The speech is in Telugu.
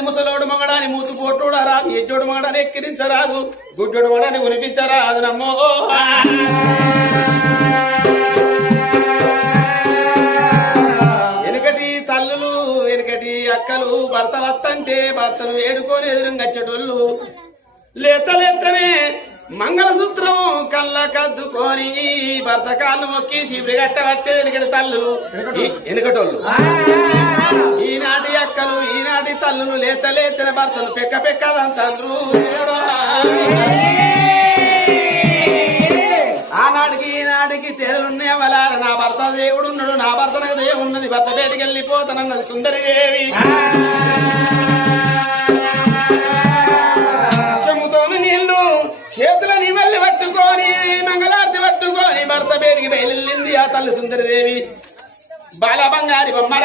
ముసలోడు మగడాని మూతు పోటోడు రాదు ఎచ్చోడు మగడాని ఎక్కిరించరాదు గుడ్డోడు మగడాని ఉనిపించరాదు నమ్మో వెనుకటి తల్లులు వెనుకటి అక్కలు భర్త వస్తంటే భర్తను వేడుకొని ఎదురుంగచ్చటోళ్ళు లేతనే మంగళసూత్రం కళ్ళ కద్దుకొని భర్త కాళ్ళు మొక్కి శిబిరి గట్టబట్టే వెనుకటి తల్లులు వెనుకటోళ్ళు ఈనాటి అక్కలు ఈనాటి తల్లులు లేతన భర్తలు పెక్కదంటారు ఆనాటికి ఈనాటికి తేలున్నాయి అవలార నా భర్త దేవుడు ఉన్నాడు నా భర్త నాకు దేవుడు ఉన్నది భర్త బయటికి వెళ్ళిపోతానన్నది సుందరిదేవి చెమ్ముతోని నీళ్లు చేతుల నివల్లి పట్టుకొని మంగళార్తి పట్టుకొని భర్త బయటికి బయలుంది ఆ తల్లి సుందరిదేవి బాల బంగారి బొమ్మల